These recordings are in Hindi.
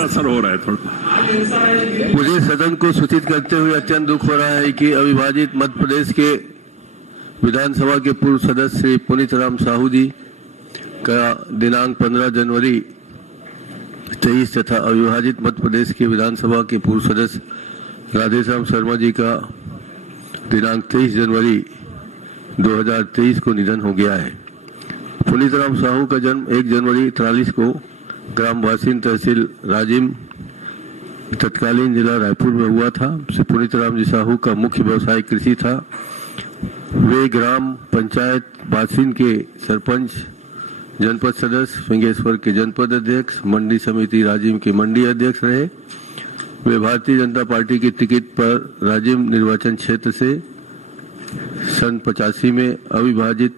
असर हो रहा है थोड़ा। मुझे सदन को सूचित करते हुए अत्यंत दुख हो रहा है कि अविभाजित मध्य प्रदेश के विधानसभा के पूर्व सदस्य श्री पुनीत राम साहू जी का दिनांक 15 जनवरी 23 तथा अविभाजित मध्य प्रदेश के विधानसभा के पूर्व सदस्य राधेश्याम शर्मा जी का दिनांक 23 जनवरी 2023 को निधन हो गया है। पुनीत राम साहू का जन्म 1 जनवरी 43 को ग्राम वासिन तहसील राजिम तत्कालीन जिला रायपुर में हुआ था। श्री पुनीत राम जी साहू का मुख्य व्यवसाय कृषि था। वे ग्राम पंचायत बासिन के सरपंच, जनपद सदस्य, फिंगेश्वर के जनपद अध्यक्ष, मंडी समिति राजिम के मंडी अध्यक्ष रहे। वे भारतीय जनता पार्टी के टिकट पर राजिम निर्वाचन क्षेत्र से सन 85 में अविभाजित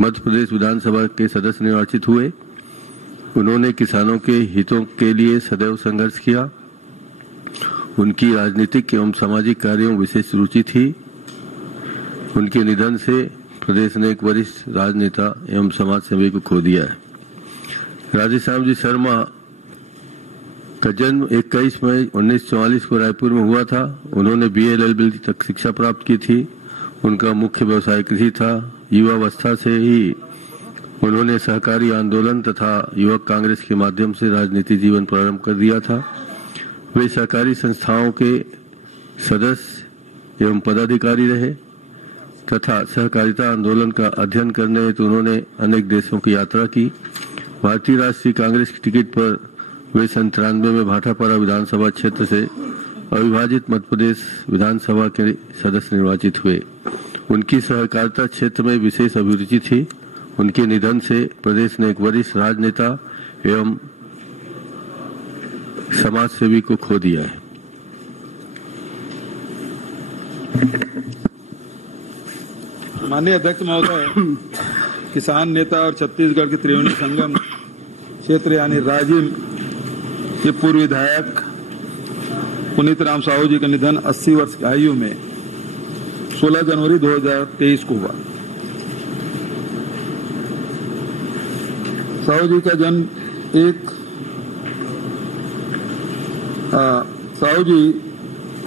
मध्य प्रदेश विधानसभा के सदस्य निर्वाचित हुए। उन्होंने किसानों के हितों के लिए सदैव संघर्ष किया। उनकी राजनीतिक एवं सामाजिक कार्यों में विशेष रुचि थी। उनके निधन से प्रदेश ने एक वरिष्ठ राजनेता एवं समाज सेवी को खो दिया है। राधेश्याम जी शर्मा का जन्म 21 मई 1944 को रायपुर में हुआ था। उन्होंने BA LLB तक शिक्षा प्राप्त की थी। उनका मुख्य व्यवसाय कृषि था। युवावस्था से ही उन्होंने सहकारी आंदोलन तथा युवक कांग्रेस के माध्यम से राजनीतिक जीवन प्रारंभ कर दिया था। वे सहकारी संस्थाओं के सदस्य एवं पदाधिकारी रहे तथा सहकारिता आंदोलन का अध्ययन करने हेतु उन्होंने अनेक देशों की यात्रा की। भारतीय राष्ट्रीय कांग्रेस की टिकट पर वे 93 में भाटापारा विधानसभा क्षेत्र से अविभाजित मध्य प्रदेश विधानसभा के सदस्य निर्वाचित हुए। उनकी सहकारिता क्षेत्र में विशेष अभिरुचि थी। उनके निधन से प्रदेश ने एक वरिष्ठ राजनेता एवं समाज सेवी को खो दिया है। माननीय अध्यक्ष महोदय, किसान नेता और छत्तीसगढ़ के त्रिवेणी संगम क्षेत्र यानी राजिम के पूर्व विधायक पुनीत राम साहू जी का निधन 80 वर्ष की आयु में 16 जनवरी 2023 को हुआ। साहू जी का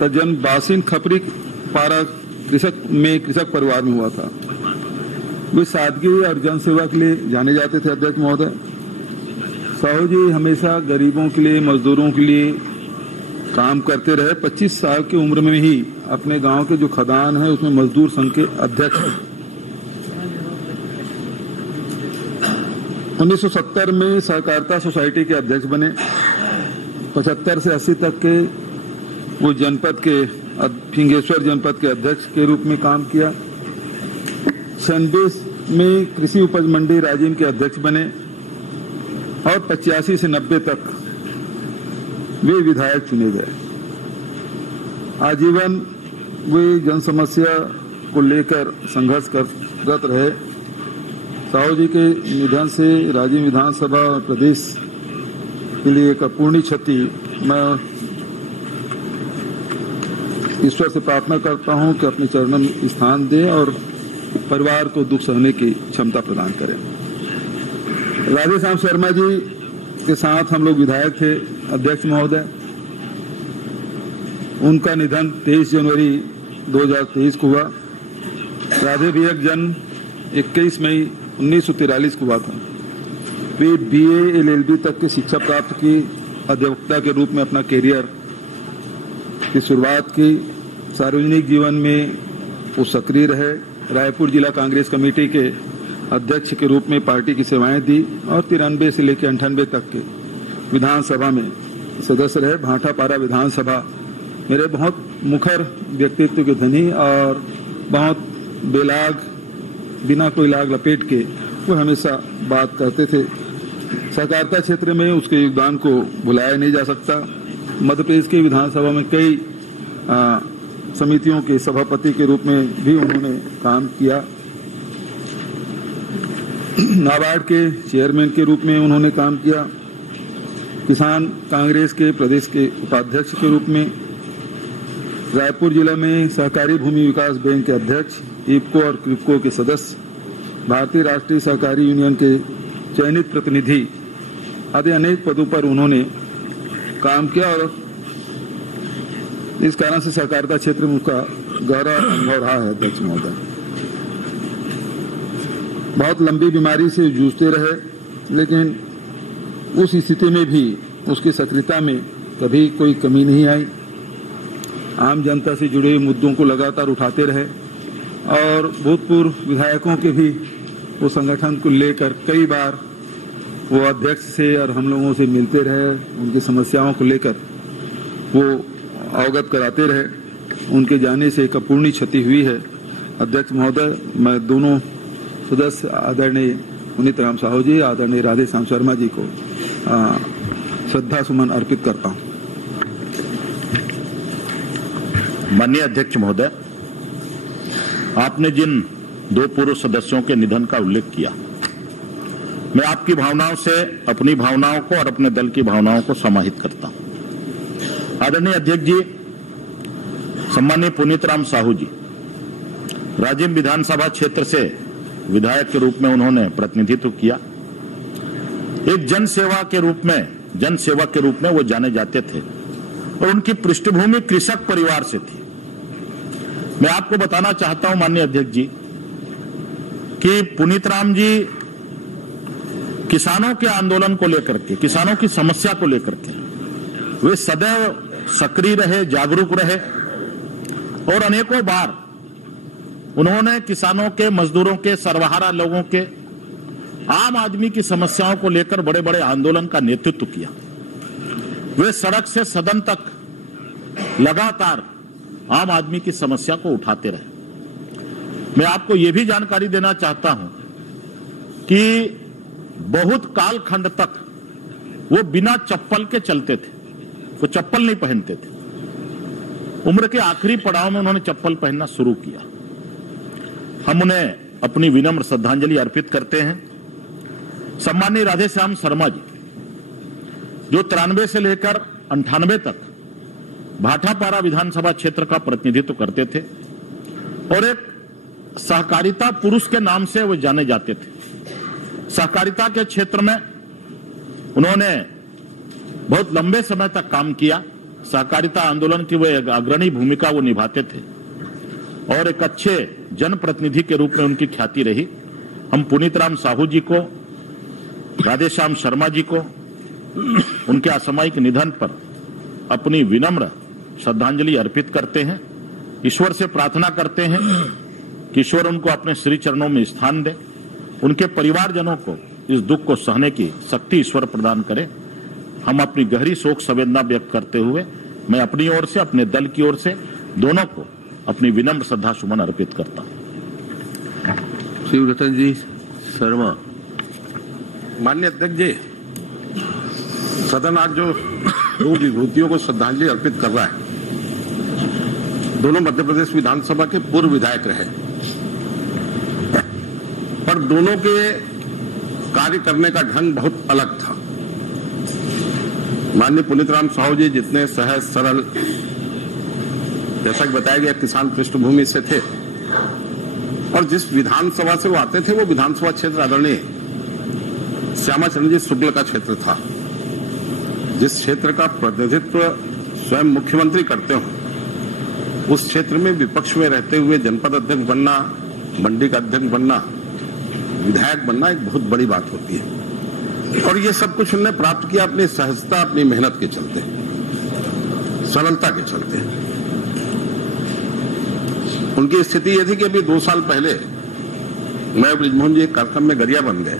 जन्म बासिन खपरी पारा कृषक परिवार में हुआ था। वे सादगी और जनसेवा के लिए जाने जाते थे। अध्यक्ष महोदय, साहू जी हमेशा गरीबों के लिए, मजदूरों के लिए काम करते रहे। 25 साल की उम्र में ही अपने गांव के जो खदान है उसमें मजदूर संघ के अध्यक्ष हैं। 1970 में सहकारिता सोसाइटी के अध्यक्ष बने। 75 से 80 तक के वो जनपद के फिंगेश्वर जनपद के अध्यक्ष के रूप में काम किया। 96 में कृषि उपज मंडी राजिम के अध्यक्ष बने और 85 से 90 तक वे विधायक चुने गए। आजीवन वे जन समस्या को लेकर संघर्ष करते रहे। साहू जी के निधन से राजिम विधानसभा और प्रदेश के लिए एक अपूर्णीय क्षति। मैं ईश्वर से प्रार्थना करता हूं कि अपने चरणों में स्थान दे और परिवार को दुख सहने की क्षमता प्रदान करें। राधेश्याम शर्मा जी के साथ हम लोग विधायक थे। अध्यक्ष महोदय, उनका निधन 23 जनवरी 2023 को हुआ। राधे भैया का जन्म 21 मई 1943 को हुआ था। वे BA LLB तक की शिक्षा प्राप्त की। अध्यापकता के रूप में अपना कैरियर की शुरुआत की। सार्वजनिक जीवन में वो सक्रिय रहे। रायपुर जिला कांग्रेस कमेटी के अध्यक्ष के रूप में पार्टी की सेवाएं दी और 93 से लेकर 98 तक के विधानसभा में सदस्य रहे। भाटापारा विधानसभा मेरे बहुत मुखर व्यक्तित्व के धनी और बहुत बेलाग, बिना कोई लाग लपेट के वो हमेशा बात करते थे। सहकारिता क्षेत्र में उसके योगदान को भुलाया नहीं जा सकता। मध्य प्रदेश की विधानसभा में कई समितियों के सभापति के रूप में भी उन्होंने काम किया। नाबार्ड के चेयरमैन के रूप में उन्होंने काम किया। किसान कांग्रेस के प्रदेश के उपाध्यक्ष के रूप में, रायपुर जिला में सहकारी भूमि विकास बैंक के अध्यक्ष, इफको और क्रिप्को के सदस्य, भारतीय राष्ट्रीय सहकारी यूनियन के चयनित प्रतिनिधि आदि अनेक पदों पर उन्होंने काम किया और इस कारण से सहकारिता क्षेत्र में उसका गहरा अनुभव रहा है। अध्यक्ष महोदय, बहुत लंबी बीमारी से जूझते रहे, लेकिन उस स्थिति में भी उसकी सक्रियता में कभी कोई कमी नहीं आई। आम जनता से जुड़े हुए मुद्दों को लगातार उठाते रहे और भूतपूर्व विधायकों के भी वो संगठन को लेकर कई बार वो अध्यक्ष से और हम लोगों से मिलते रहे, उनकी समस्याओं को लेकर वो अवगत कराते रहे। उनके जाने से एक अपूर्णीय क्षति हुई है। अध्यक्ष महोदय, मैं दोनों सदस्य आदरणीय पुनीत राम साहू जी, आदरणीय राधे श्याम शर्मा जी को श्रद्धा सुमन अर्पित करता हूं। माननीय अध्यक्ष महोदय, आपने जिन दो पूर्व सदस्यों के निधन का उल्लेख किया, मैं आपकी भावनाओं से अपनी भावनाओं को और अपने दल की भावनाओं को समाहित करता हूं। आदरणीय अध्यक्ष जी, सम्मानीय पुनीत राम साहू जी, राजिम विधानसभा क्षेत्र से विधायक के रूप में उन्होंने प्रतिनिधित्व किया। एक जनसेवक के रूप में वो जाने जाते थे और उनकी पृष्ठभूमि कृषक परिवार से थी। मैं आपको बताना चाहता हूं माननीय अध्यक्ष जी कि पुनीत राम जी किसानों के आंदोलन को लेकर के, किसानों की समस्या को लेकर के वे सदैव सक्रिय रहे, जागरूक रहे और अनेकों बार उन्होंने किसानों के, मजदूरों के, सर्वहारा लोगों के, आम आदमी की समस्याओं को लेकर बड़े बड़े आंदोलन का नेतृत्व किया। वे सड़क से सदन तक लगातार आम आदमी की समस्या को उठाते रहे। मैं आपको यह भी जानकारी देना चाहता हूं कि बहुत कालखंड तक वो बिना चप्पल के चलते थे, वो चप्पल नहीं पहनते थे। उम्र के आखिरी पड़ाव में उन्होंने चप्पल पहनना शुरू किया। हम उन्हें अपनी विनम्र श्रद्धांजलि अर्पित करते हैं। सम्मानीय राधे श्याम शर्मा जी, जो 93 से लेकर 98 तक भाटापारा विधानसभा क्षेत्र का प्रतिनिधित्व करते थे और एक सहकारिता पुरुष के नाम से वो जाने जाते थे। सहकारिता के क्षेत्र में उन्होंने बहुत लंबे समय तक काम किया। सहकारिता आंदोलन की वो अग्रणी भूमिका वो निभाते थे और एक अच्छे जनप्रतिनिधि के रूप में उनकी ख्याति रही। हम पुनीत राम साहू जी को, राधे श्याम शर्मा जी को उनके असामयिक निधन पर अपनी विनम्र श्रद्धांजलि अर्पित करते हैं। ईश्वर से प्रार्थना करते हैं कि ईश्वर उनको अपने श्री चरणों में स्थान दे, उनके परिवारजनों को इस दुख को सहने की शक्ति ईश्वर प्रदान करे। हम अपनी गहरी शोक संवेदना व्यक्त करते हुए मैं अपनी ओर से, अपने दल की ओर से दोनों को अपनी विनम्र श्रद्धा सुमन अर्पित करता हूं। श्री रतन जी शर्मा। माननीय अध्यक्ष जी, सदन आज जो दो विभूतियों को श्रद्धांजलि अर्पित कर रहा है, दोनों मध्य प्रदेश विधानसभा के पूर्व विधायक रहे, पर दोनों के कार्य करने का ढंग बहुत अलग था। माननीय पुनीत राम साहू जी जितने सहज सरल, जैसा कि बताया गया, किसान पृष्ठभूमि से थे और जिस विधानसभा से वो आते थे वो विधानसभा क्षेत्र आदरणीय श्यामाचरण जी शुक्ल का क्षेत्र था। जिस क्षेत्र का प्रतिनिधित्व स्वयं मुख्यमंत्री करते हो, उस क्षेत्र में विपक्ष में रहते हुए जनपद अध्यक्ष बनना, मंडी का अध्यक्ष बनना, विधायक बनना एक बहुत बड़ी बात होती है। और ये सब कुछ उन्होंने प्राप्त किया अपनी सहजता, अपनी मेहनत के चलते, सरलता के चलते। उनकी स्थिति ये थी कि अभी 2 साल पहले मैं ब्रिजमोहन जी एक कार्यक्रम में गरिया बन गए,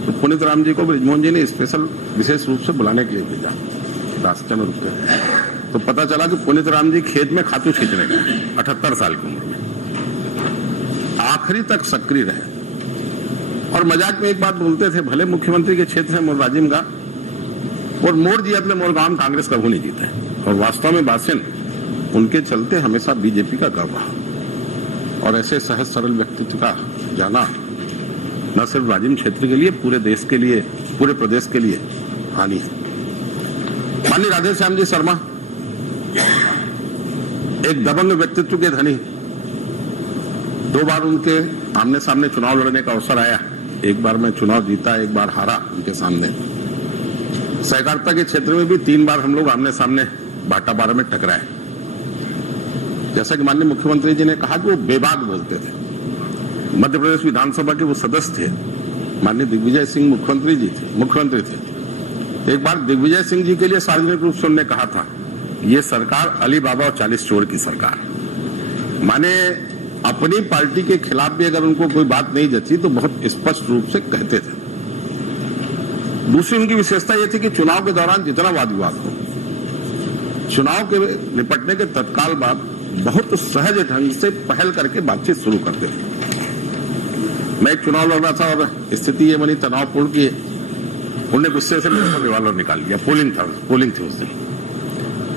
तो पुनीत राम जी को ब्रिजमोहन जी ने स्पेशल विशेष रूप से बुलाने के लिए भेजा, रास्ते में रुकते। तो पता चला कि पुनीत राम जी खेत में खातू खींचने गए, 78 साल की उम्र में, आखिरी तक सक्रिय रहे। और मजाक में एक बात बोलते थे, भले मुख्यमंत्री के क्षेत्र है मोर राजिम का और मोर जी अपने मोर गांव कांग्रेस कभी नहीं जीते, और वास्तव में बासिन उनके चलते हमेशा बीजेपी का गर्व रहा। और ऐसे सहज सरल व्यक्तित्व का जाना न सिर्फ राजिम क्षेत्र के लिए, पूरे देश के लिए, पूरे प्रदेश के लिए हानि है। माननीय राधे श्याम जी शर्मा एक दबंग व्यक्तित्व के धनी, 2 बार उनके आमने सामने चुनाव लड़ने का अवसर आया। एक बार मैं चुनाव जीता, एक बार हारा उनके सामने। सहकारिता के क्षेत्र में भी 3 बार हम लोग आमने सामने भाटापारा में टकराए। जैसा कि माननीय मुख्यमंत्री जी ने कहा कि वो बेबाक बोलते थे। मध्य प्रदेश विधानसभा के वो सदस्य थे, माननीय दिग्विजय सिंह मुख्यमंत्री थे। एक बार दिग्विजय सिंह जी के लिए सार्वजनिक रूप से उन्होंने कहा था, ये सरकार अली बाबा और 40 चोर की सरकार। माने अपनी पार्टी के खिलाफ भी अगर उनको कोई बात नहीं जची तो बहुत स्पष्ट रूप से कहते थे। दूसरी उनकी विशेषता यह थी कि चुनाव के दौरान जितना वाद विवाद हो, चुनाव के निपटने के तत्काल बाद बहुत सहज ढंग से पहल करके बातचीत शुरू करते थे। मैं एक चुनाव लड़ रहा था और स्थिति ये बनी तनावपूर्ण की, उन्होंने गुस्से से मेरे पर रिवॉल्वर निकाल दिया। पोलिंग थी उस दिन,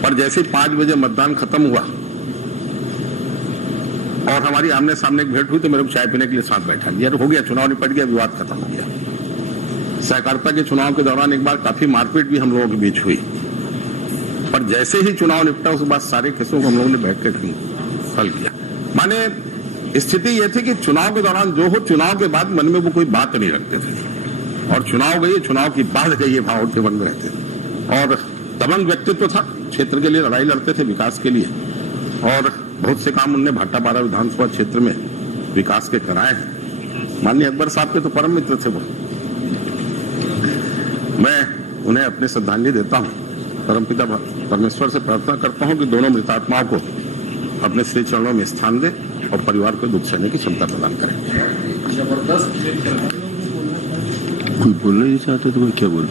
पर जैसे ही 5 बजे मतदान खत्म हुआ और हमारी आमने सामने भेंट हुई तो मेरे को चाय पीने के लिए साथ बैठा दिया। हो गया, चुनाव निपट गया, विवाद खत्म हो गया। सहकारिता के चुनाव के दौरान एक बार काफी मारपीट भी हम लोगों के बीच हुई, पर जैसे ही चुनाव निपटा उसके बाद सारे केसों को हम लोगों ने बैठ कर हल किया। माने स्थिति यह थी कि चुनाव के दौरान जो हो, चुनाव के बाद मन में वो कोई बात नहीं रखते थे और चुनाव गई, चुनाव की बात गई, भाव के बन रहते थे। और दबंग व्यक्तित्व था, क्षेत्र के लिए लड़ाई लड़ते थे, विकास के लिए, और बहुत से काम उन्होंने भाटापारा विधानसभा क्षेत्र में विकास के कराए हैं। माननीय अकबर साहब के तो परम मित्र थे वो। मैं उन्हें अपनी श्रद्धांजलि देता हूं। परमपिता परमेश्वर से प्रार्थना करता हूं कि दोनों मृतात्माओं को अपने श्री चरणों में स्थान दे और परिवार को दुख सहने की क्षमता प्रदान करें। कोई बोलना नहीं चाहते तो मैं क्या बोलूं?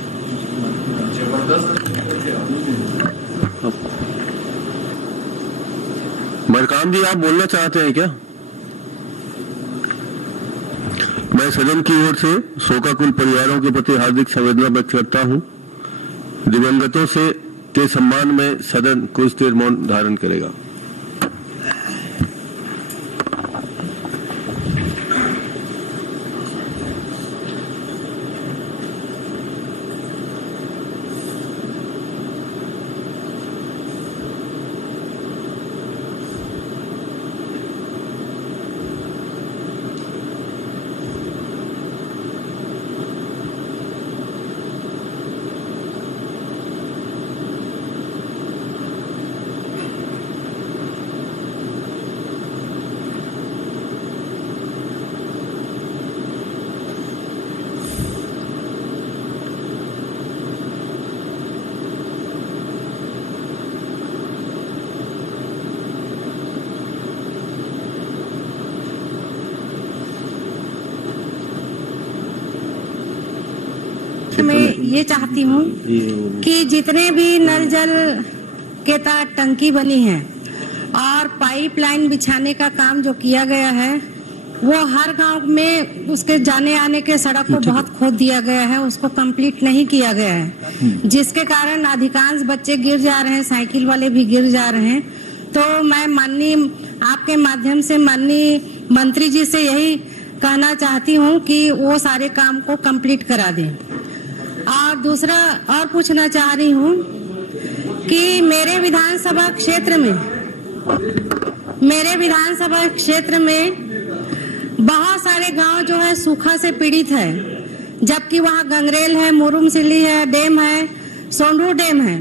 मरकाम जी, आप बोलना चाहते हैं क्या? मैं सदन की ओर से शोकाकुल परिवारों के प्रति हार्दिक संवेदना व्यक्त करता हूं। दिवंगतों के सम्मान में सदन कुछ देर मौन धारण करेगा। मैं ये चाहती हूँ कि जितने भी नल जल के तहत टंकी बनी है और पाइपलाइन बिछाने का काम जो किया गया है, वो हर गांव में उसके जाने आने के सड़क को बहुत खोद दिया गया है, उसको कंप्लीट नहीं किया गया है, जिसके कारण अधिकांश बच्चे गिर जा रहे हैं, साइकिल वाले भी गिर जा रहे हैं। तो मैं माननीय आपके माध्यम से माननीय मंत्री जी से यही कहना चाहती हूँ कि वो सारे काम को कंप्लीट करा दें। और दूसरा और पूछना चाह रही हूँ कि मेरे विधानसभा क्षेत्र में बहुत सारे गांव जो है सूखा से पीड़ित है, जबकि वहाँ गंगरेल है, मुरुमसिली है, डैम है, सोंडू डैम है,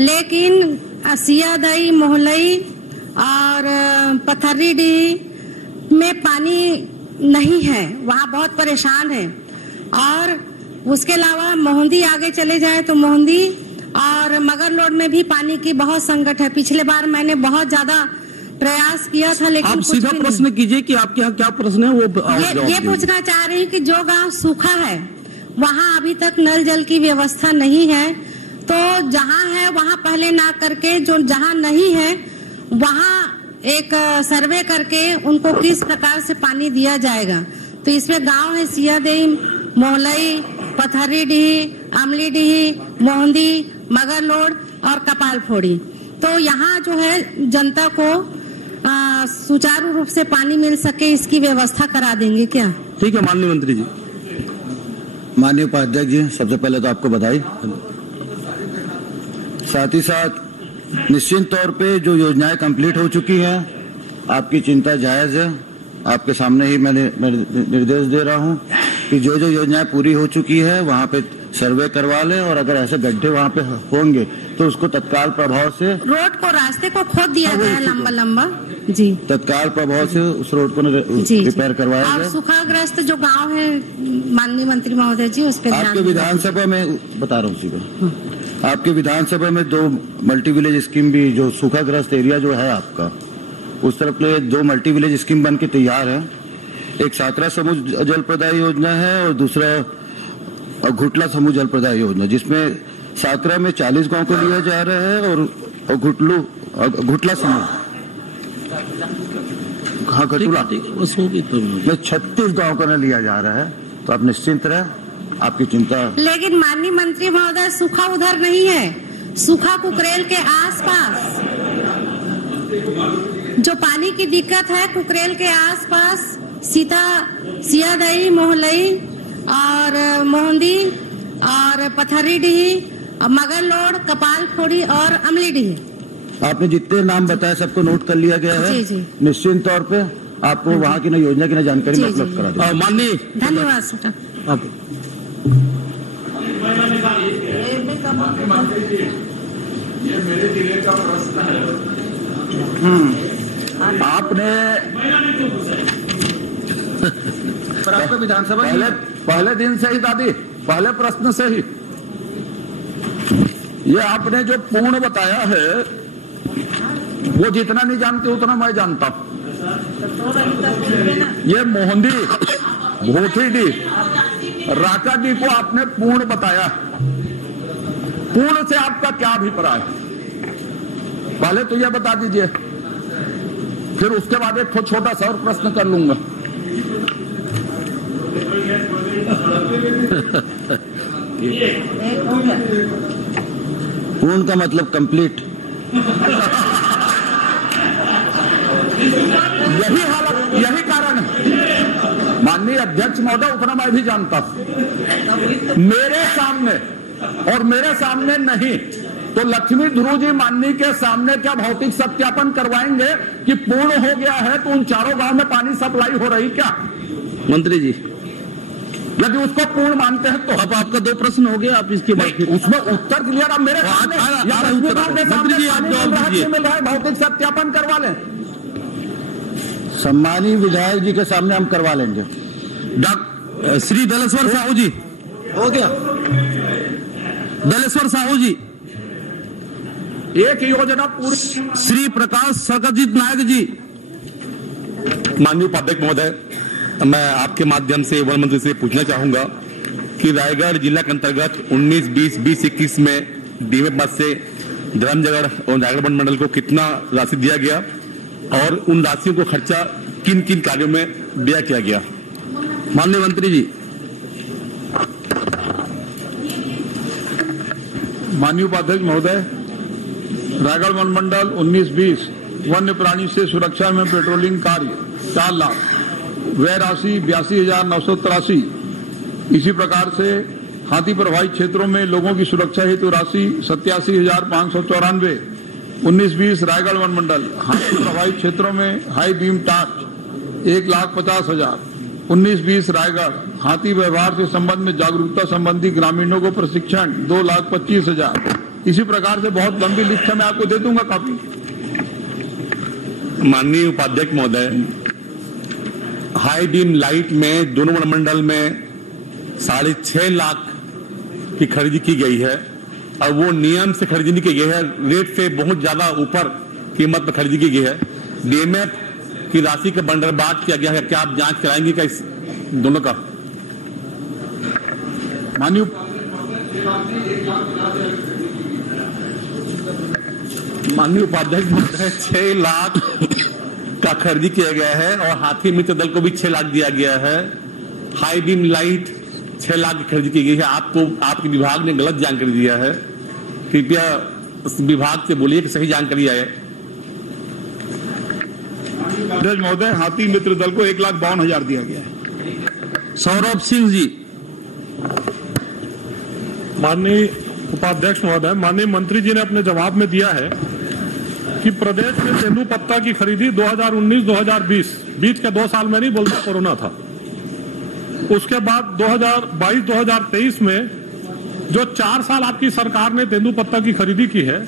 लेकिन सियादई, मोहलई और पथरीडीह में पानी नहीं है, वहाँ बहुत परेशान है। और उसके अलावा मोहंदी आगे चले जाए तो मोहंदी और मगरलोड में भी पानी की बहुत संकट है। पिछले बार मैंने बहुत ज्यादा प्रयास किया था, लेकिन आप सीधा प्रश्न कीजिए कि आपके यहाँ क्या प्रश्न है, वो ये पूछना चाह रही हूँ कि जो गांव सूखा है वहाँ अभी तक नल जल की व्यवस्था नहीं है, तो जहाँ है वहाँ पहले ना करके जो जहाँ नहीं है वहाँ एक सर्वे करके उनको किस प्रकार से पानी दिया जाएगा। तो इसमें गांव है सियादई, मोहलई, पथरीडीह, अमलीडीह, मोहंदी, मगरलोड और कपालफोड़ी। तो यहाँ जो है जनता को सुचारू रूप से पानी मिल सके, इसकी व्यवस्था करा देंगे क्या? ठीक है माननीय मंत्री जी। माननीय उपाध्यक्ष जी, सबसे पहले तो आपको बधाई। साथ ही साथ निश्चित तौर पे जो योजनाएं कंप्लीट हो चुकी हैं, आपकी चिंता जायज है। आपके सामने ही मैं निर्देश दे रहा हूं कि जो जो योजनाएं पूरी हो चुकी है वहाँ पे सर्वे करवा लें, और अगर ऐसे गड्ढे वहाँ पे होंगे तो उसको तत्काल प्रभाव से रोड को, रास्ते को खोद दिया गया है लंबा लंबा जी, तत्काल प्रभाव से उस रोड को जी रिपेयर करवाया और जाए। सूखाग्रस्त जो गांव है माननीय मंत्री महोदय जी, उस पर आपके विधानसभा में बता रहा हूँ सीधा, आपके विधानसभा में 2 मल्टी विलेज स्कीम भी, जो सूखाग्रस्त एरिया जो है आपका, उस तरफ के 2 मल्टी विलेज स्कीम बन के तैयार है। एक साकरा समूह जल प्रदाय योजना है और दूसरा घुटला समूह जल प्रदाय योजना, जिसमें साकरा में 40 गांव को लिया जा रहा है और घुटला समूह घटुला में 36 गांव को न लिया जा रहा है। तो आप निश्चिंत रहे, आपकी चिंता। लेकिन माननीय मंत्री महोदय, सूखा उधर नहीं है, सूखा कुकरेल के आसपास जो पानी की दिक्कत है, कुकरेल के आसपास सियादई, मोहलई और मोहंदी और पथरीडीह, मगरलोड, कपालखोड़ी और अमलीडीह। आपने जितने नाम बताए सबको नोट कर लिया गया है। जी जी, निश्चित तौर पे आपको वहाँ की ना योजना की ना जानकारी मैं उपलब्ध करा दूंगा। माननीय धन्यवाद सर। मेरे जिले का प्रश्न है। आपने विधानसभा पहले दिन से ही दादी, पहले प्रश्न से ही ये आपने जो पूर्ण बताया है, वो जितना नहीं जानते उतना मैं जानता हूं। ये मोहंदी, भोथीडी, राकाडी को आपने पूर्ण बताया। पूर्ण से आपका क्या अभिप्राय है? पहले तो यह बता दीजिए, फिर उसके बाद एक छोटा सा और प्रश्न कर लूंगा। पूर्ण का मतलब कंप्लीट। यही हालत, यही कारण है। माननीय अध्यक्ष महोदय, उतना मैं भी जानता हूं। मेरे सामने और मेरे सामने नहीं तो लक्ष्मी ध्रुव जी माननीय के सामने क्या भौतिक सत्यापन करवाएंगे कि पूर्ण हो गया है तो उन चारों गांव में पानी सप्लाई हो रही क्या? मंत्री जी, यदि उसको पूर्ण मानते हैं तो अब आपका 2 प्रश्न हो गया, आप इसके बाद उसमें उत्तर क्लियर। अब मेरे सामने मंत्री जी आप जवाब दीजिए। मिल रहा है, भौतिक सत्यापन करवा लें। सम्मानीय विधायक जी के सामने हम करवा लेंगे। श्री दलेश्वर साहू जी, हो गया। दलेश्वर साहू जी, एक योजना पूरी। श्री प्रकाश सरकजीत नायक जी। माननीय उपाध्यक्ष महोदय, मैं आपके माध्यम से वन मंत्री से पूछना चाहूंगा कि रायगढ़ जिला के अंतर्गत 19, 20, 20-21 में डीमे पद से धर्मजगढ़ और रायगढ़ वन मंडल को कितना राशि दिया गया और उन राशियों को खर्चा किन किन कार्यों में दिया किया गया? माननीय मंत्री जी। माननीय उपाध्यक्ष महोदय, रायगढ़ वन मंडल 19-20 वन्य प्राणी से सुरक्षा में पेट्रोलिंग कार्य 4 लाख, व्यय राशि 82,983। इसी प्रकार से हाथी प्रभावित क्षेत्रों में लोगों की सुरक्षा हेतु राशि 87,594। 19-20 रायगढ़ वन मंडल हाथी प्रभावित क्षेत्रों में हाई बीम टार्च 1,50,000। 19-20 रायगढ़ हाथी व्यवहार से संबंध में जागरूकता संबंधी ग्रामीणों को प्रशिक्षण 2,25,000। इसी प्रकार से बहुत लंबी लिस्ट मैं आपको दे दूंगा कॉपी। माननीय उपाध्यक्ष महोदय, हाई बीम लाइट में दोनों वन मंडल में 6.5 लाख की खरीदी की गई है और वो नियम से खरीदी नहीं की गई है, रेट से बहुत ज्यादा ऊपर कीमत पर खरीदी की गई है। डीएमएफ की राशि का बंदरबांट किया गया है, क्या आप जांच कराएंगे क्या इस दोनों का? माननीय उपाध्यक्ष महोदय, 6 लाख का खरीदी किया गया है और हाथी मित्र दल को भी 6 लाख दिया गया है। हाई बीम लाइट 6 लाख की खरीदी की गई है। आपको आपके विभाग ने गलत जानकारी दिया है, कृपया उस विभाग से बोलिए कि सही जानकारी आए। महोदय, हाथी मित्र दल को 1,52,000 दिया गया है। सौरभ सिंह जी। माननीय उपाध्यक्ष महोदय, माननीय मंत्री जी ने अपने जवाब में दिया है कि प्रदेश में तेंदुपत्ता की खरीदी 2019-2020 बीच के 2 साल में नहीं, बोलते कोरोना था। उसके बाद 2022-2023 में जो 4 साल आपकी सरकार ने तेंदुपत्ता की खरीदी की है,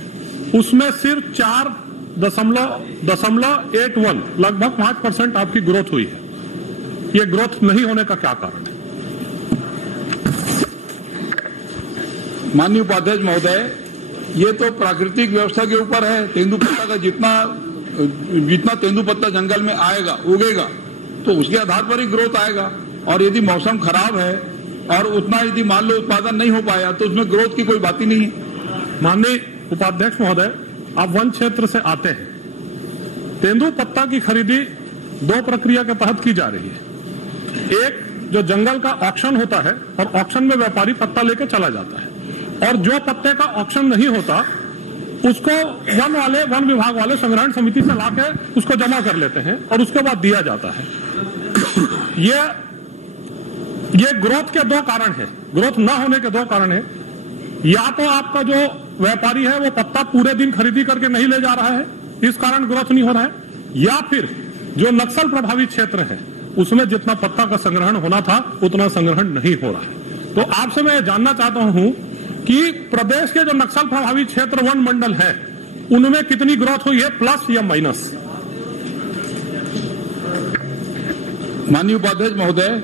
उसमें सिर्फ 4.81 लगभग 5% आपकी ग्रोथ हुई है। ये ग्रोथ नहीं होने का क्या कारण है? माननीय उपाध्यक्ष महोदय, ये तो प्राकृतिक व्यवस्था के ऊपर है। तेंदुपत्ता का जितना तेंदुपत्ता जंगल में आएगा, उगेगा, तो उसके आधार पर ही ग्रोथ आएगा। और यदि मौसम खराब है और उतना यदि मान लो उत्पादन नहीं हो पाया, तो उसमें ग्रोथ की कोई बात ही नहीं है। माननीय उपाध्यक्ष महोदय, आप वन क्षेत्र से आते हैं। तेंदुपत्ता की खरीदी 2 प्रक्रिया के तहत की जा रही है। एक, जो जंगल का ऑक्शन होता है और ऑक्शन में व्यापारी पत्ता लेके चला जाता है, और जो पत्ते का ऑक्शन नहीं होता उसको वन विभाग वाले संग्रहण समिति से लाके उसको जमा कर लेते हैं और उसके बाद दिया जाता है। ये ग्रोथ के 2 कारण है, ग्रोथ न होने के 2 कारण है। या तो आपका जो व्यापारी है वो पत्ता पूरे दिन खरीदी करके नहीं ले जा रहा है, इस कारण ग्रोथ नहीं हो रहा है, या फिर जो नक्सल प्रभावित क्षेत्र है उसमें जितना पत्ता का संग्रहण होना था उतना संग्रहण नहीं हो रहा है। तो आपसे मैं जानना चाहता हूं कि प्रदेश के जो नक्सल प्रभावित क्षेत्र वन मंडल है उनमें कितनी ग्रोथ हुई है, प्लस या माइनस? माननीय उपाध्यक्ष महोदय,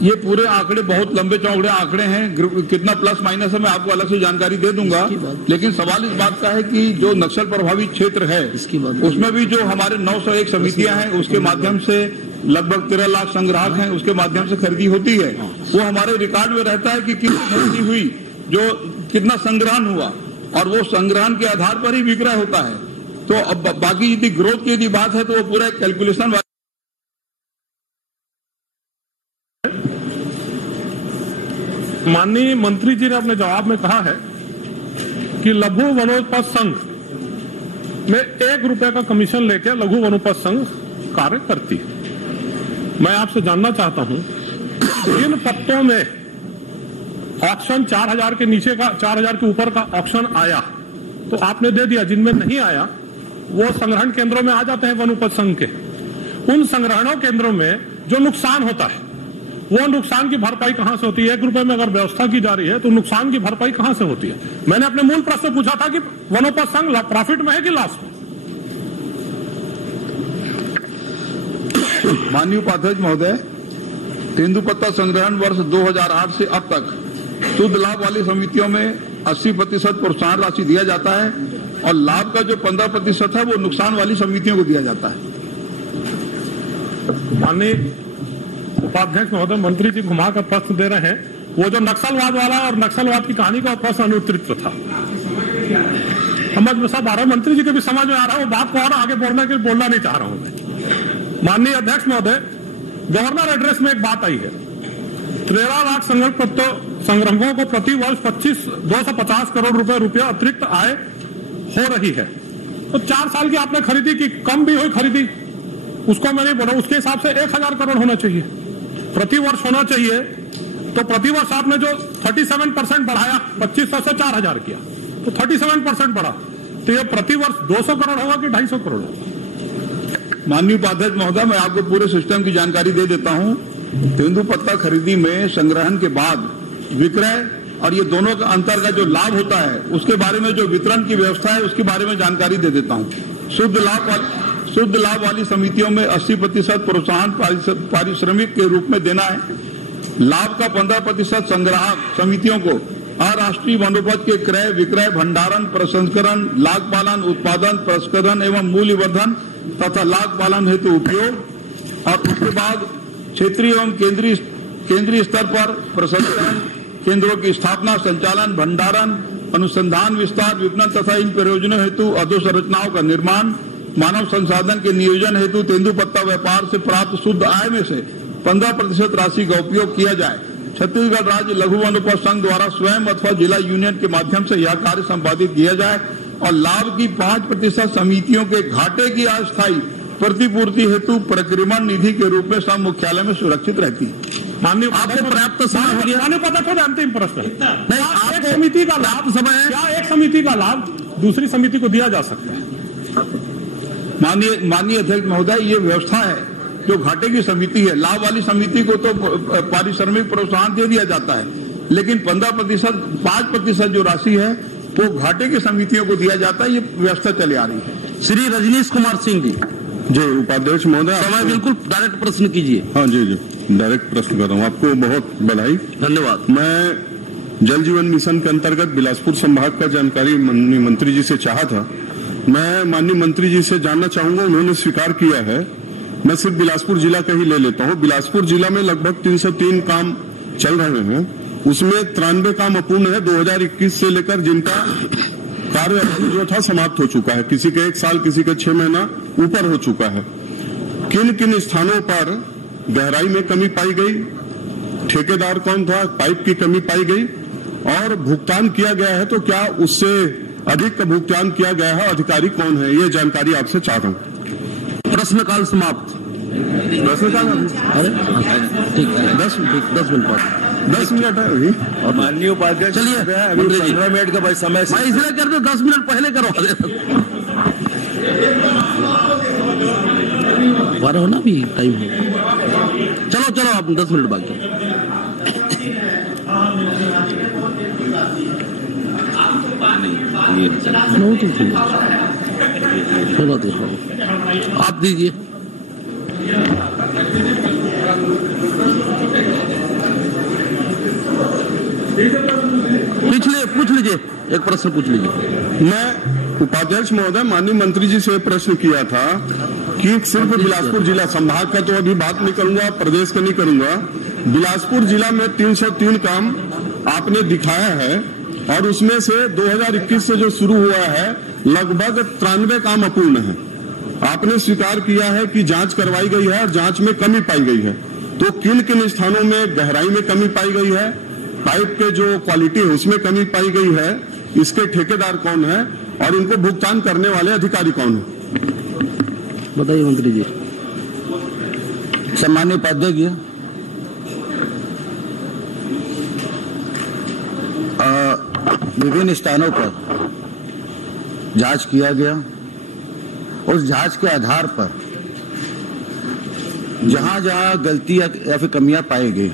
ये पूरे आंकड़े बहुत लंबे चौड़े आंकड़े हैं, कितना प्लस माइनस है मैं आपको अलग से जानकारी दे दूंगा। लेकिन सवाल इस बात का है कि जो नक्सल प्रभावित क्षेत्र है उसमें भी जो हमारे 901 समितियां हैं उसके माध्यम से लगभग 13 लाख संग्राहक हैं, उसके माध्यम से खरीदी होती है। वो हमारे रिकॉर्ड में रहता है कि कितनी खरीदी हुई, जो कितना संग्रहण हुआ, और वो संग्रहण के आधार पर ही विक्रय होता है। तो अब बाकी यदि ग्रोथ की यदि बात है तो वो पूरा कैलकुलेशन। माननीय मंत्री जी ने अपने जवाब में कहा है कि लघु वनोपज संघ में 1 रुपए का कमीशन लेकर लघु वनोपज संघ कार्य करती है। मैं आपसे जानना चाहता हूं, इन पत्तों में ऑक्शन 4000 के नीचे का, 4000 के ऊपर का ऑक्शन आया तो आपने दे दिया, जिनमें नहीं आया वो संग्रहण केंद्रों में आ जाते हैं वन उपज संघ के। उन संग्रहणों केंद्रों में जो नुकसान होता है वो नुकसान की भरपाई कहां से होती है? 1 रुपए में अगर व्यवस्था की जा रही है तो नुकसान की भरपाई कहां से होती है? मैंने अपने मूल प्रश्न पूछा था कि वनोपज संघ प्रॉफिट में है कि लॉस में? माननीय उपाध्यक्ष महोदय, तेंदुपत्ता संग्रहण वर्ष 2008 से अब तक शुद्ध लाभ वाली समितियों में 80% प्रोत्साहन राशि दिया जाता है और लाभ का जो 15% है वो नुकसान वाली समितियों को दिया जाता है। माननीय उपाध्यक्ष महोदय, मंत्री जी घुमा कर प्रश्न दे रहे हैं, वो जो नक्सलवाद वाला और नक्सलवाद की कहानी का प्रश्न अनुत्तरित था। समझ में सब आ रहा है, मंत्री जी के भी समझ में आ रहा है, वो बात को और आगे बोलना नहीं चाह रहा हूं मैं। माननीय अध्यक्ष महोदय, गवर्नर एड्रेस में एक बात आई है, 13 लाख संग्राहकों को प्रति वर्ष 250 करोड़ रुपया अतिरिक्त आय हो रही है। तो 4 साल की आपने खरीदी की, कम भी हुई खरीदी, उसको मैं नहीं बोल रहा, उसके हिसाब से 1000 करोड़ होना चाहिए, प्रति वर्ष होना चाहिए। तो प्रति वर्ष आपने जो 37% बढ़ाया, 2500 से 4000 किया, तो 37% बढ़ा, तो ये प्रति वर्ष 200 करोड़ होगा कि 250 करोड़ होगा? माननीय उपाध्यक्ष महोदय, मैं आपको पूरे सिस्टम की जानकारी दे देता हूं। तेंदुपत्ता खरीदी में संग्रहण के बाद विक्रय और ये दोनों का अंतर का जो लाभ होता है उसके बारे में जो वितरण की व्यवस्था है उसके बारे में जानकारी दे देता हूं। शुद्ध लाभ वाली समितियों में 80% प्रोत्साहन पारिश्रमिक के रूप में देना है। लाभ का 15% संग्राहक समितियों को अराष्ट्रीय वनोपज के क्रय, विक्रय, भंडारण, प्रसंस्करण, लाख पालन, उत्पादन, प्रसंस्करण एवं मूल्यवर्धन तथा लाख पालन हेतु उपयोग, और उसके बाद क्षेत्रीय एवं केंद्रीय स्तर पर प्रसंस्करण केंद्रों की स्थापना, संचालन, भंडारण, अनुसंधान, विस्तार, विपणन तथा इन प्रयोजनों हेतु अधोसंरचनाओं का निर्माण, मानव संसाधन के नियोजन हेतु तेंदुपत्ता व्यापार से प्राप्त शुद्ध आय में से 15% राशि का उपयोग किया जाए। छत्तीसगढ़ राज्य लघु वनोपज संघ द्वारा स्वयं अथवा जिला यूनियन के माध्यम से यह कार्य संपादित किया जाए और लाभ की 5% समितियों के घाटे की अस्थायी प्रतिपूर्ति हेतु प्रक्रमण निधि के रूप में सब मुख्यालय में सुरक्षित रहती है। माननीय आपको पर्याप्त समय हो गया। माननीय पता खोज अंतिम प्रश्न, एक समिति का लाभ समय है क्या? एक समिति का लाभ दूसरी समिति को दिया जा सकता है? माननीय अध्यक्ष महोदय, ये व्यवस्था है जो घाटे की समिति है, लाभ वाली समिति को तो पारिश्रमिक प्रोत्साहन दे दिया जाता है, लेकिन 15%, 5% जो राशि है वो घाटे की समितियों को दिया जाता है। ये व्यवस्था चली आ रही है। श्री रजनीश कुमार सिंह जी। जी उपाध्यक्ष महोदय, समय बिल्कुल डायरेक्ट प्रश्न कीजिए। हाँ जी डायरेक्ट प्रश्न कर रहा हूँ। आपको बहुत बधाई, धन्यवाद। मैं जल जीवन मिशन के अंतर्गत बिलासपुर संभाग का जानकारी माननीय मंत्री जी से चाहा था। मैं माननीय मंत्री जी से जानना चाहूंगा, उन्होंने स्वीकार किया है। मैं सिर्फ बिलासपुर जिला का ही ले लेता हूँ। बिलासपुर जिला में लगभग 303 काम चल रहे हैं, उसमें 93 काम अपूर्ण है 2021 से लेकर, जिनका कार्य जो था समाप्त हो चुका है। किसी के 1 साल, किसी के 6 महीना ऊपर हो चुका है। किन किन स्थानों पर गहराई में कमी पाई गई, ठेकेदार कौन था, पाइप की कमी पाई गई और भुगतान किया गया है तो क्या उससे अधिक का भुगतान किया गया है, अधिकारी कौन है, ये जानकारी आपसे चाह रहा हूँ। प्रश्नकाल समाप्त। प्रश्नकाल ठीक है, 10 मिनट बाद 10 मिनट है अभी। और माननीय उपाध्यक्ष, चलिए, अभी 15 मिनट का बस समय मैं इसलिए कर दो 10 मिनट पहले करवा दे। 12 होना भी टाइम है। चलो आप 10 मिनट बाकी। आप दीजिए। पूछ लीजिए, एक प्रश्न पूछ लीजिए। मैं उपाध्यक्ष महोदय माननीय मंत्री जी से प्रश्न किया था कि सिर्फ बिलासपुर जिला संभाग का तो अभी बात नहीं करूंगा, प्रदेश का नहीं करूंगा। बिलासपुर जिला में 303 काम आपने दिखाया है और उसमें से 2021 से जो शुरू हुआ है लगभग 93 काम अपूर्ण है। आपने स्वीकार किया है कि जांच करवाई गई है और जांच में कमी पाई गई है। तो किन किन स्थानों में गहराई में कमी पाई गई है, पाइप के जो क्वालिटी है उसमें कमी पाई गई है, इसके ठेकेदार कौन है और इनको भुगतान करने वाले अधिकारी कौन है, बताइए मंत्री जी। सम्माननीय उपाध्यक्ष, विभिन्न स्थानों पर जांच किया गया। उस जांच के आधार पर जहां जहां गलतियां या फिर कमियां पाई गई,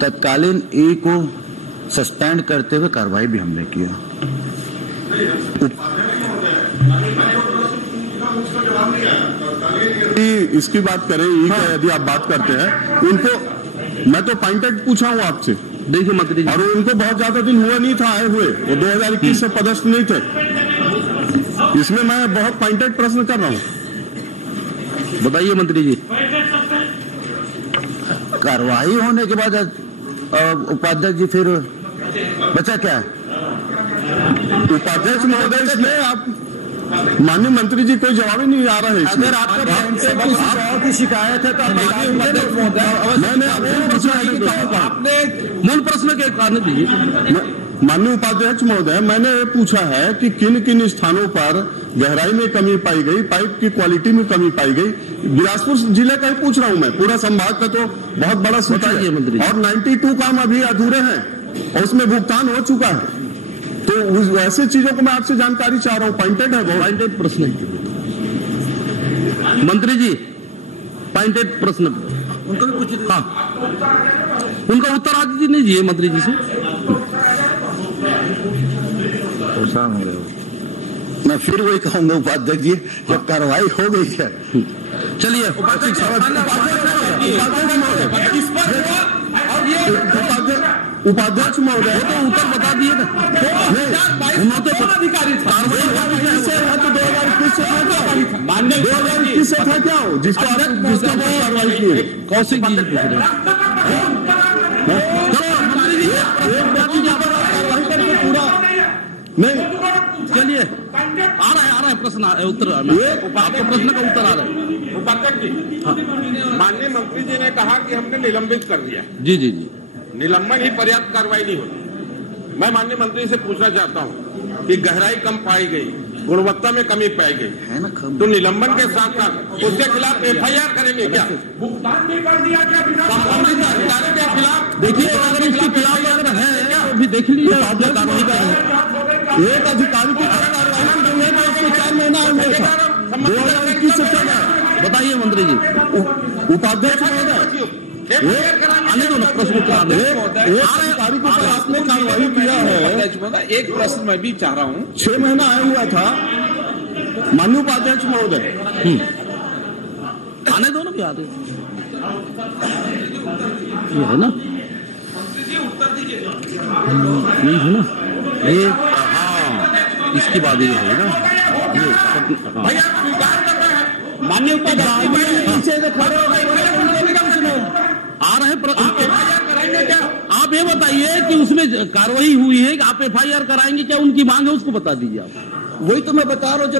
तत्कालीन ई को सस्पेंड करते हुए कार्रवाई भी हमने किया। इसकी बात करें, ई का यदि आप बात करते हैं, उनको मैं तो पॉइंटेड पूछा हूं आपसे। देखिए मंत्री जी, और उनको बहुत ज्यादा दिन हुआ नहीं था आए हुए, वो 2021 से पदस्थ नहीं थे। इसमें मैं बहुत पॉइंटेड प्रश्न कर रहा हूं। बताइए मंत्री जी। कार्रवाई होने के बाद उपाध्यक्ष जी फिर बचा क्या है? उपाध्यक्ष महोदय, इसमें आप माननीय मंत्री जी कोई जवाब ही नहीं आ रहा है। अगर आपका की शिकायत है तो मैंने आपने मूल प्रश्न के कारण दीजिए। माननीय उपाध्यक्ष महोदय, मैंने ये पूछा है कि किन किन स्थानों पर गहराई में कमी पाई गई, पाइप की क्वालिटी में कमी पाई गई। बिलासपुर जिले का ही पूछ रहा हूं मैं, पूरा संभाग का तो बहुत बड़ा सूची है और 92 काम अभी अधूरे हैं और उसमें भुगतान हो चुका है। तो ऐसी चीजों को मैं आपसे जानकारी चाह रहा हूं। पॉइंटेड है, बहुत पॉइंटेड प्रश्न मंत्री जी, पॉइंटेड प्रश्न उनका भी पूछिए। हाँ, उनका उत्तर आज दीजिए मंत्री जी से। मैं फिर वही कहूंगा उपाध्यक्ष जी, जब कार्रवाई हो गई है। चलिए उपाध्यक्ष महोदय, तो उत्तर बता दिए ना। अधिकारी था 2021 से था क्या हो जिसको कार्रवाई की? कौशिक जी पूछ रहे नहीं, चलिए आ रहा है प्रश्न, उत्तर आपके प्रश्न का उत्तर आ रहा है। उपाध्यक्ष जी, माननीय मंत्री जी ने कहा कि हमने निलंबित कर दिया। जी, निलंबन ही पर्याप्त कार्रवाई नहीं होती। मैं माननीय मंत्री से पूछना चाहता हूं कि गहराई कम पाई गई, गुणवत्ता में कमी पाई गई, तो निलंबन के साथ साथ उसके खिलाफ FIR करेंगे क्या? भुगतान भी कर दिया क्या? संबंधित अधिकारी के खिलाफ देखिए, अगर इसके खिलाफ अगर है तो भी देख लीजिए। एक अधिकारी की कार्रवाई 4 महीना हुआ था 2021 से। बताइए मंत्री जी। उपाध्यक्ष महोदय, आने दो ना प्रश्न को आने एक अधिकारी के ऊपर आपने कार्रवाई किया है। एक प्रश्न मैं भी चाह रहा हूँ। 6 महीना आया हुआ था माननीय उपाध्यक्ष महोदय। आने दो ना भी आने ये है ना, नहीं है ना ये, हाँ इसकी बात ये है ना, ये माननीय आ रहे कराएंगे क्या? आप ये बताइए कि उसमें कार्रवाई हुई है कि आप FIR कराएंगे क्या? उनकी मांग है उसको बता दीजिए आप। वही तो मैं बता रहा हूँ,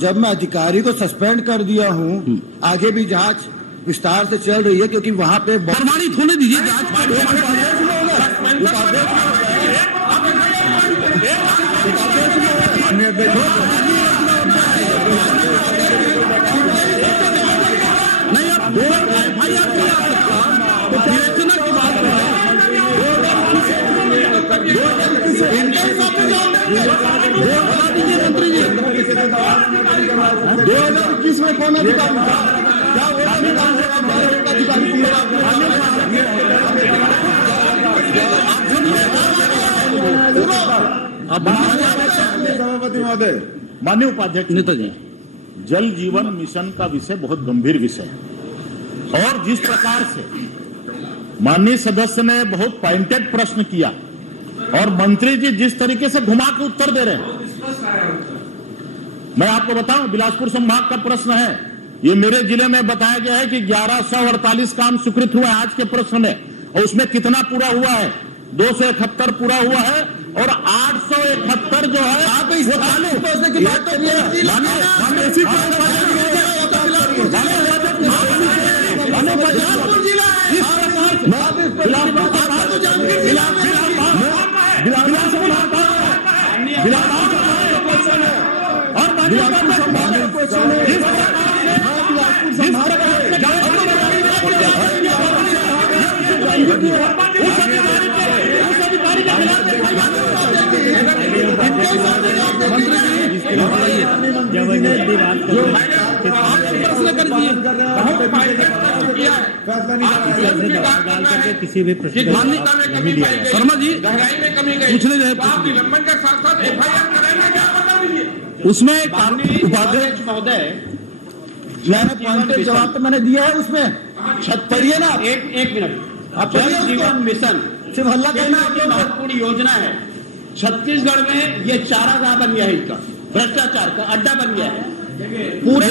जब मैं अधिकारी को सस्पेंड कर दिया हूँ, आगे भी जांच विस्तार से चल रही है, क्योंकि वहाँ पे प्रमाणित होने दीजिए जांच। नहीं आप FIR नहीं आ सकता, विवेचना की बात बता दीजिए मंत्री जी। 2021 में कौन अधिकारी था? सभापति महोदय, माननीय उपाध्यक्ष नेताजी, जल जीवन मिशन का विषय बहुत गंभीर विषय है, और जिस प्रकार से माननीय सदस्य ने बहुत पॉइंटेड प्रश्न किया और मंत्री जी जिस तरीके से घुमा के उत्तर दे रहे हैं, मैं आपको बताऊं, बिलासपुर संभाग का प्रश्न है, ये मेरे जिले में बताया गया है कि 1148 काम स्वीकृत हुआ है आज के प्रश्न में, और उसमें कितना पूरा हुआ है? 271 पूरा हुआ है, और 871 जो है आप इस पहुंचने की बात किसी भी मान्यता में कमी पाई गई, शर्मा जी गहराई में कमी गई, पूछने जाए आप निलंबन के साथ साथ FIR कराएंगे क्या? बता दीजिए। उसमें उपाध्यक्ष महोदय, मैंने पॉइंटेड जवाब तो मैंने दिया है उसमें। पढ़िए ना, एक मिनट। जल जीवन मिशन सिर्फ हल्ला करना की महत्वपूर्ण योजना है। छत्तीसगढ़ में ये चारागाह बन गया है, इसका भ्रष्टाचार का अड्डा बन गया है पूरे।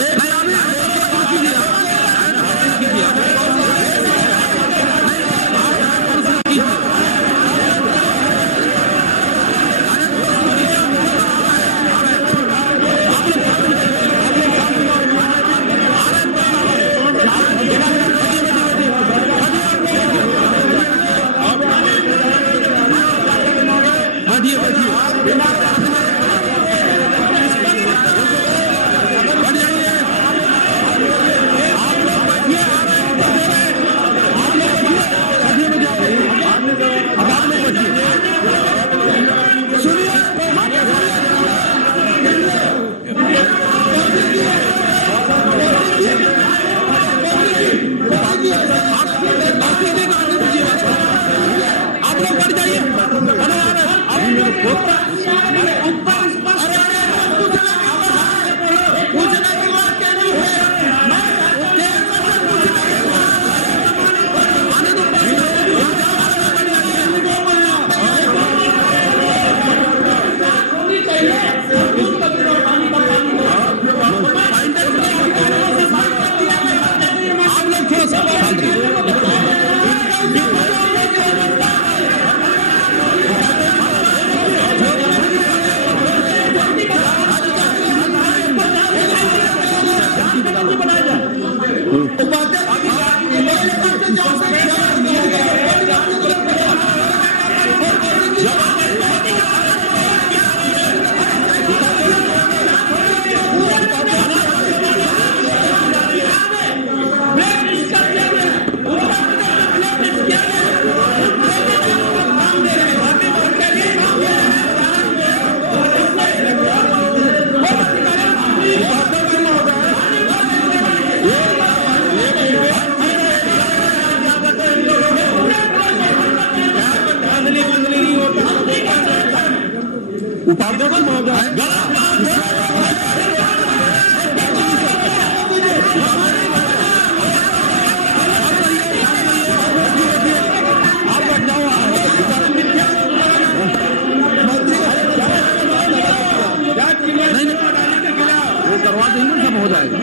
उपाध्यक्ष महोदय वो करवा देंगे, सब हो जाएगा।